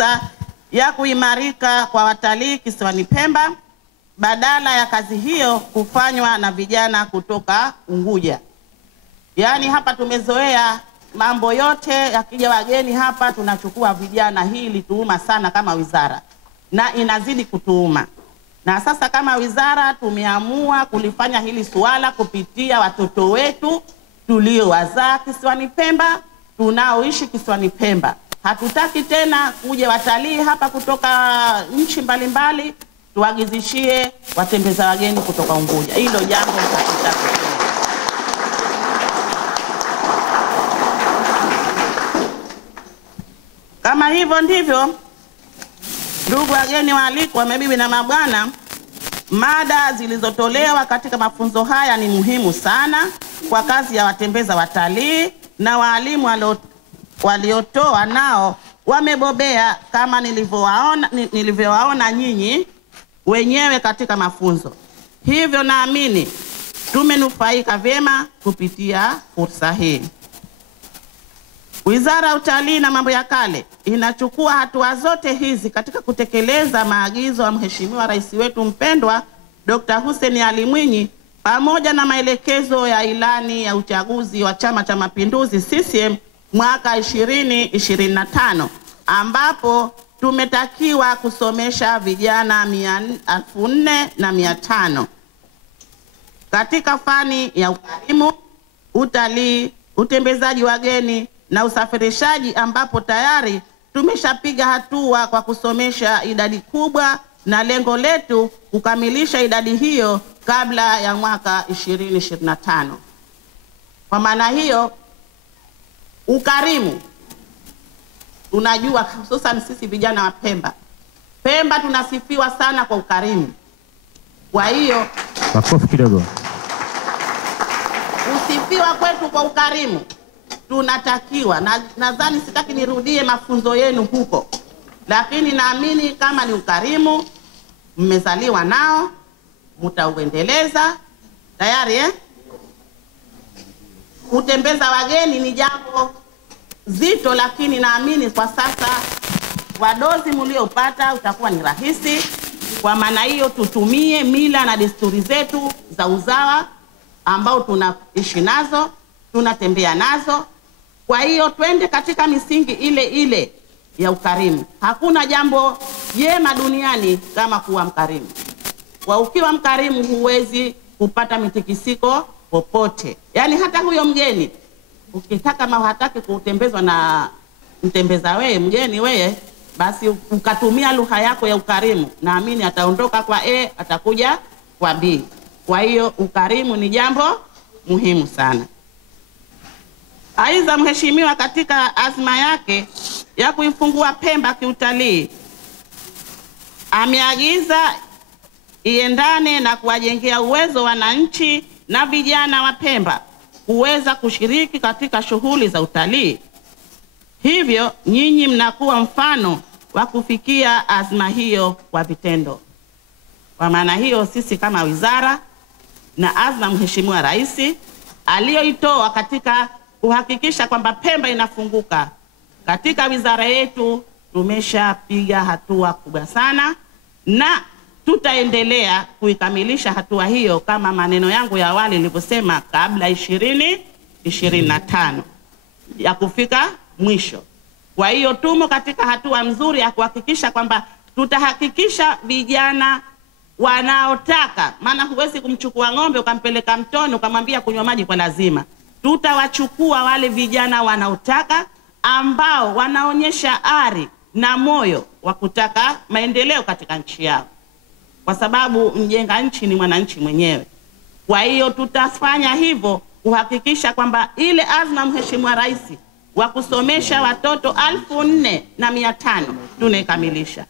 fursa ya kuimarika kwa watalii kisiwani Pemba, badala ya kazi hiyo kufanywa na vijana kutoka Unguja. Yaani hapa tumezoea mambo yote yakija wageni hapa tunachukua vijana. Hili tuuma sana kama wizara na inazidi kutuuma. Na sasa kama wizara tumeamua kulifanya hili suala kupitia watoto wetu tuliowazaa kisiwani Pemba, tunaoishi kisiwani Pemba. Hatutaki tena kuja watalii hapa kutoka nchi mbalimbali tuagizishie watembeza wageni kutoka Unguja. Hilo jambo hatutaki. Kama hivyo ndivyo, ndugu wageni waalikwa, mabibi na mabwana, mada zilizotolewa katika mafunzo haya ni muhimu sana kwa kazi ya watembeza watalii, na walimu waliotoa nao wamebobea kama nilivyowaona nyinyi wenyewe katika mafunzo. Hivyo naamini tumenufaika vyema kupitia fursa hii. Wizara ya Utalii na Mambo ya Kale inachukua hatua zote hizi katika kutekeleza maagizo ya Mheshimiwa Rais wetu mpendwa Dr. Hussein Ali Mwinyi, pamoja na maelekezo ya ilani ya uchaguzi wa Chama cha Mapinduzi CCM mwaka 2025, ambapo tumetakiwa kusomesha vijana 4,500 katika fani ya ukarimu, utalii, utembezaji wageni na usafirishaji, ambapo tayari tumeshapiga hatua kwa kusomesha idadi kubwa, na lengo letu kukamilisha idadi hiyo kabla ya mwaka 2025. Kwa maana hiyo, ukarimu tunajua, hususan sisi vijana wa Pemba tunasifiwa sana kwa ukarimu. Kwa hiyo makofi kidogo. Kusifiwa kwetu kwa ukarimu tunatakiwa, nadhani sitaki nirudie mafunzo yenu huko, lakini naamini kama ni ukarimu mmezaliwa nao, mtauendeleza tayari. Kutembeza wageni ni jambo zito, lakini naamini kwa sasa wadozi mliopata utakuwa ni rahisi. Kwa maana hiyo tutumie mila na desturi zetu za uzawa ambao tunaishi nazo, tunatembea nazo. Kwa hiyo twende katika misingi ile ile ya ukarimu. Hakuna jambo jema duniani kama kuwa mkarimu. Kwa ukiwa mkarimu huwezi kupata mitikisiko popote. Yaani hata huyo mgeni ukitaka, kama hataki kutembezwa na mtembeza wewe, mgeni wewe, basi ukatumia lugha yako ya ukarimu, naamini ataondoka kwa A atakuja kwa B. Kwa hiyo ukarimu ni jambo muhimu sana. Aidha, Mheshimiwa katika azma yake ya kuifungua Pemba kiutalii ameagiza iendane na kuwajengea uwezo wananchi na vijana wa Pemba kuweza kushiriki katika shughuli za utalii. Hivyo nyinyi mnakuwa mfano wa kufikia azma hiyo kwa vitendo. Kwa maana hiyo, sisi kama wizara na azma Mheshimiwa Rais aliyoitoa katika kuhakikisha kwamba Pemba inafunguka, katika wizara yetu tumeshapiga hatua kubwa sana, na tutaendelea kuikamilisha hatua hiyo kama maneno yangu ya awali nilivyosema, kabla 2025 ya kufika mwisho. Kwa hiyo tumo katika hatua nzuri ya kuhakikisha kwamba tutahakikisha vijana wanaotaka, maana huwezi kumchukua ng'ombe ukampeleka mtoni ukamwambia kunywa maji kwa lazima. Tutawachukua wale vijana wanaotaka, ambao wanaonyesha ari na moyo wa kutaka maendeleo katika nchi yao, kwa sababu mjenga nchi ni mwananchi mwenyewe. Kwa hiyo tutafanya hivyo kuhakikisha kwamba ile azma Mheshimiwa Rais wa kusomesha watoto 4,500 tunaikamilisha.